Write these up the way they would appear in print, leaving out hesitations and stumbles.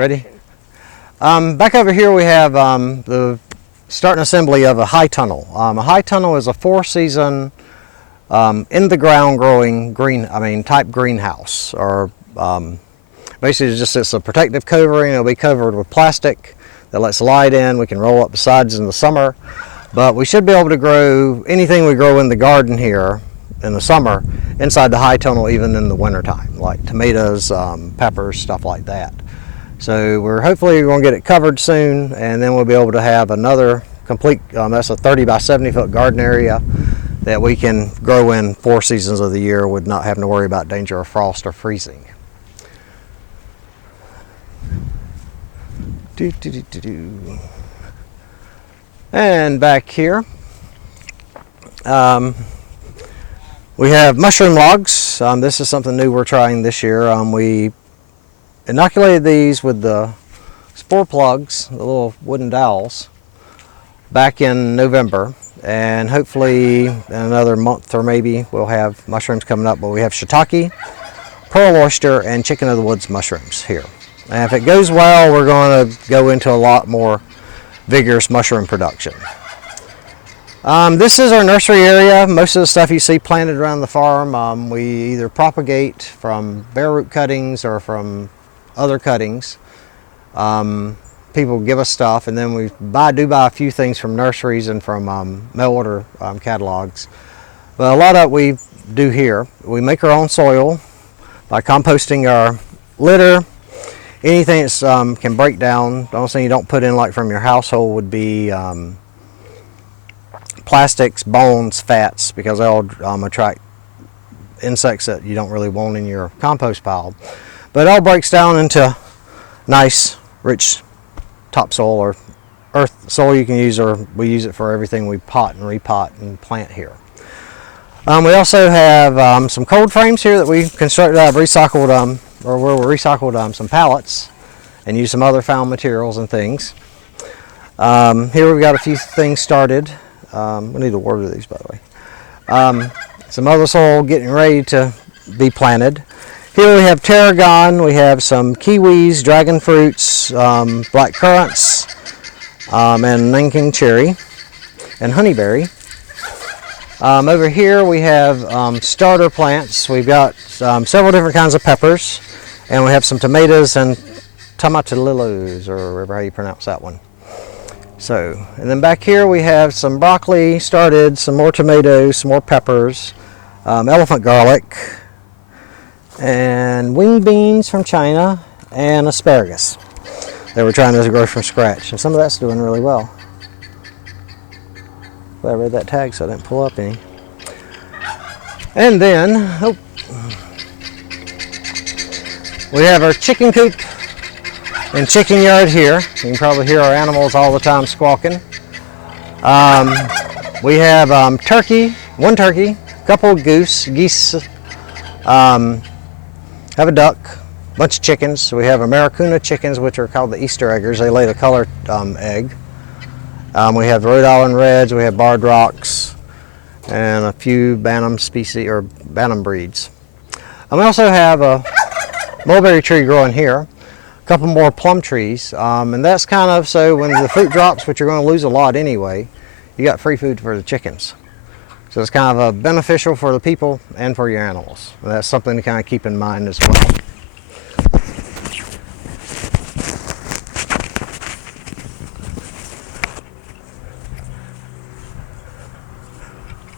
Ready? Back over here we have the starting assembly of a high tunnel. A high tunnel is a 4-season in the ground growing type greenhouse, or basically it's a protective covering. It'll be covered with plastic that lets light in. We can roll up the sides in the summer, but we should be able to grow anything we grow in the garden here in the summer inside the high tunnel, even in the wintertime, like tomatoes, peppers, stuff like that. So we're hopefully going to get it covered soon, and then we'll be able to have another complete, that's a 30 by 70 foot garden area that we can grow in 4 seasons of the year with not having to worry about danger of frost or freezing. And back here we have mushroom logs. This is something new we're trying this year. We inoculated these with the spore plugs, the little wooden dowels, back in November, and hopefully in another month or maybe we'll have mushrooms coming up. But we have shiitake, pearl oyster, and chicken of the woods mushrooms here. And if it goes well, we're going to go into a lot more vigorous mushroom production. This is our nursery area. Most of the stuff you see planted around the farm, we either propagate from bare root cuttings or from other cuttings. People give us stuff, and then we do buy a few things from nurseries and from mail order catalogs. But a lot of it we do here. We make our own soil by composting our litter. Anything that can break down. The only thing you don't put in, like from your household, would be plastics, bones, fats, because they'll attract insects that you don't really want in your compost pile. But it all breaks down into nice, rich topsoil or earth soil you can use, or we use it for everything we pot and repot and plant here. We also have some cold frames here that we constructed out of recycled, or where we recycled some pallets and used some other found materials and things. Here we've got a few things started. We need to water these, by the way. Some other soil getting ready to be planted. Here we have tarragon, we have some kiwis, dragon fruits, black currants, and Nanking cherry, and honeyberry. Over here we have starter plants. We've got several different kinds of peppers, and we have some tomatoes and tomatillos, or whatever how you pronounce that one. So, and then back here we have some broccoli started, some more tomatoes, some more peppers, elephant garlic, and wing beans from China, and asparagus that we're trying to grow from scratch. And some of that's doing really well. Well, I read that tag, so I didn't pull up any. And then, we have our chicken coop and chicken yard here. You can probably hear our animals all the time squawking. We have turkey, one turkey, a couple of geese, have a duck, a bunch of chickens. So we have Americuna chickens, which are called the Easter eggers. They lay the color egg. We have Rhode Island Reds, we have Barred Rocks, and a few Bantam species, or Bantam breeds. We also have a mulberry tree growing here, a couple more plum trees, and that's kind of so when the fruit drops, which you're going to lose a lot anyway, you got free food for the chickens. So it's kind of beneficial for the people and for your animals. And that's something to kind of keep in mind as well.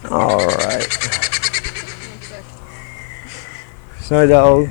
All right. Snow dog.